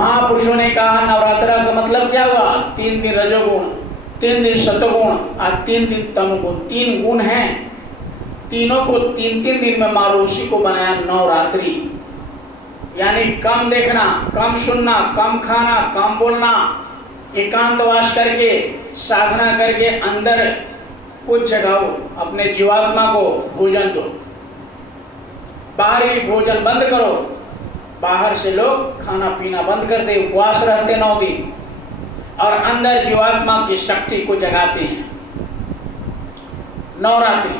महापुरुषों ने कहा नवरात्रा का मतलब क्या हुआ? 3 दिन रजोगुण, 3 दिन सतोगुण और 3 दिन तमोगुण। 3 गुण हैं, तीनों को 3-3 दिन में मारो, उसी को बनाया नवरात्रि। यानी कम देखना, कम सुनना, कम खाना, कम बोलना, एकांतवास करके साधना करके अंदर कुछ जगाओ, अपने जीवात्मा को भोजन दो। बाहरी भोजन बंद करो। बाहर से लोग खाना पीना बंद करते, उपवास रहते 9 दिन और अंदर जीवात्मा की शक्ति को जगाते हैं। नवरात्रि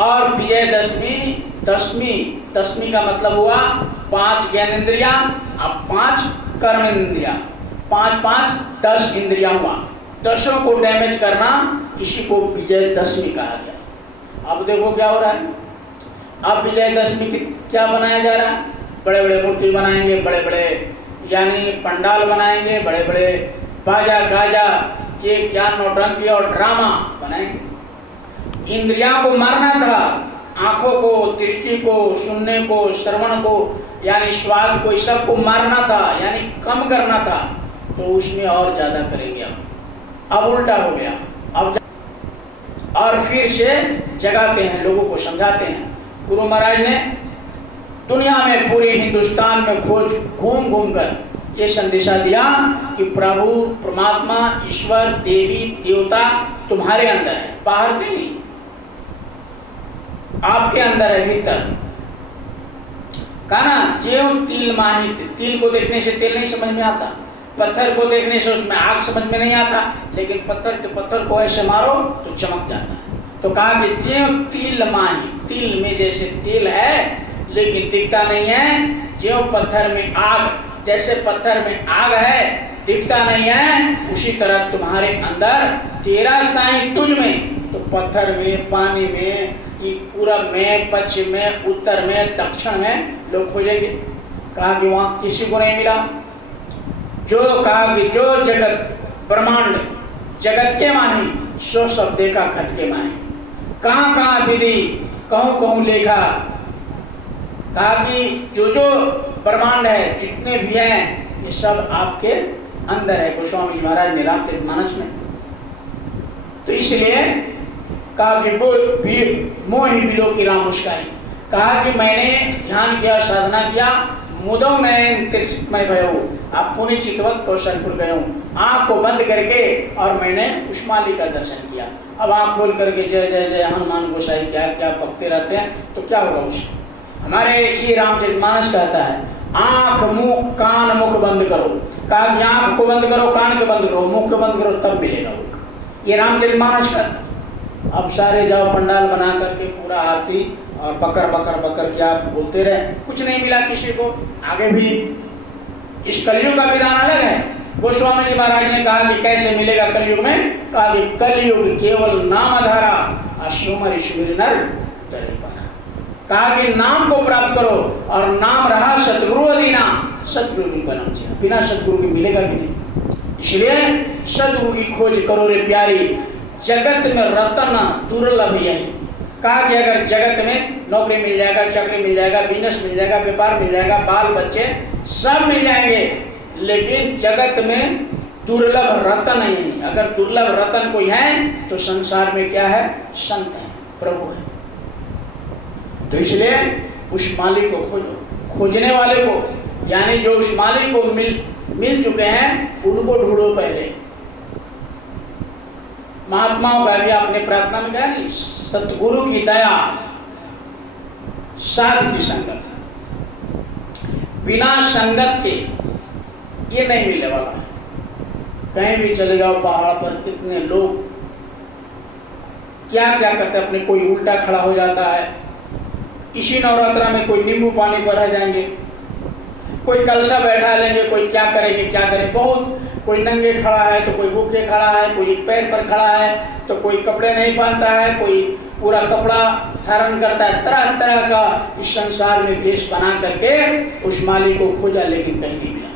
और विजयदशमी, दशमी का मतलब हुआ 5 ज्ञानेंद्रिया और 5 कर्मेंद्रिया, 5-5 10 इंद्रिया हुआ। 10 को डैमेज करना, इसी को विजयदशमी कहा गया। अब देखो क्या हो रहा है। अब विजयदशमी क्या बनाया जा रहा है? बड़े बड़े मूर्ति बनाएंगे, बड़े बड़े यानी पंडाल बनाएंगे, बड़े बड़े बाजा गाजा, ये क्या नौटंकी और ड्रामा बनाएंगे। इंद्रियों को मारना था, आंखों को, दृष्टि को, सुनने को, श्रवण को, यानी स्वाद को, सबको मारना था, यानी कम करना था। तो उसमें और ज्यादा करेंगे। अब उल्टा हो गया। अब और फिर से जगाते हैं, लोगों को समझाते हैं। गुरु महाराज ने दुनिया में, पूरे हिंदुस्तान में खोज घूम घूम कर ये संदेशा दिया कि प्रभु, परमात्मा, ईश्वर, देवी, देवता तुम्हारे अंदर है, बाहर में नहीं, आपके अंदर है, भीतर। कहा ना, ज्यों तिल माहित, तिल को देखने से तेल नहीं समझ में आता, पत्थर को देखने से उसमें आग समझ में नहीं आता, लेकिन पत्थर को ऐसे मारो तो चमक जाता है। तो कहा कि ज्यों तिल माहित, तिल में जैसे तेल है लेकिन दिखता नहीं है, ज्यों पत्थर में आग, जैसे पत्थर में आग है दिखता नहीं है, उसी तरह तुम्हारे अंदर तेरा स्थाई तुझ में। तो पत्थर में, पानी में, पूरब में, पश्चिम में, उत्तर में, दक्षिण में लोग खोजेंगे। कहा कि वहां किसी को नहीं मिला। जो कहा कि जो जगत ब्रह्मांड जगत के माही, सो सब देखा घट के माही। कहाँ कहाँ विधि, कहूँ कहूँ लेखा। कहा कि जो जो ब्रह्मांड है, जितने भी हैं, ये सब आपके अंदर है। गोस्वामी जी महाराज ने रामचरितमानस में। तो इसलिए कहा कि वो मोहि बिलो की राम मुस्काई। कहा कि मैंने ध्यान किया, साधना किया, मुदो नयन त्रिसितमय भयो, आप पुण्य चितवत कौशलपुर गए हूँ। आँख को बंद करके और मैंने उष्माली का दर्शन किया। अब आँख खोल करके जय जय जय हनुमान गोसाई क्या क्या पकते रहते हैं, तो क्या होगा उससे? हमारे ये रामचरितमानस कहता है, आँख मुख कान मुख बंद करो। कहा कि आँख को बंद करो, कान को बंद करो, मुख को बंद करो, तब मिलेगा वो। ये रामचरितमानस कहता है। अब सारे जाओ पंडाल बना करके पूरा आरती और बकर बकर बकर क्या बोलते रहे, कुछ नहीं मिला किसी को। आगे भी इस कलयुग का विधान अलग है। गोस्वामी जी महाराज ने कहा कि कैसे मिलेगा कलयुग में? कहा कि कलयुग केवल नाम आधारा, अशुमर ईश्वरी नर तड़े पाना। कहा कि नाम को प्राप्त करो, और नाम रहा सतगुरु अधीना, सतगुरु की बनम चाहिए, बिना सतगुरु की मिलेगा कि नहीं। इसलिए सतगुरु की खोज करो रे प्यारी, जगत में रतन दुर्लभ यही। कहा कि अगर जगत में नौकरी मिल जाएगा, चाकरी मिल जाएगा, बिजनेस मिल जाएगा, व्यापार मिल जाएगा, बाल बच्चे सब मिल जाएंगे, लेकिन जगत में दुर्लभ रतन नहीं। अगर दुर्लभ रतन कोई है तो संसार में क्या है? संत है, प्रभु है। तो इसलिए उस मालिक को खोजो, खोजने वाले को, यानी जो उस मालिक को मिल चुके हैं उनको ढूंढो पहले। महात्माओं का भी आपने प्रार्थना में कहा नहीं, सतगुरु की दया, साधु की संगत, बिना संगत के ये नहीं मिलने वाला है। कहीं भी चले जाओ, पहाड़ पर कितने लोग क्या क्या करते हैं, अपने कोई उल्टा खड़ा हो जाता है। इसी नवरात्रा में कोई नींबू पानी पर रह जाएंगे, कोई कलशा बैठा लेंगे, कोई क्या करेंगे क्या करें। बहुत कोई नंगे खड़ा है तो कोई भूखे खड़ा है, कोई एक पैर पर खड़ा है तो कोई कपड़े नहीं पहनता है, कोई पूरा कपड़ा धारण करता है। तरह तरह का इस संसार में भेष बना करके उस मालिक को खोजा, लेकिन कहीं नहीं मिला।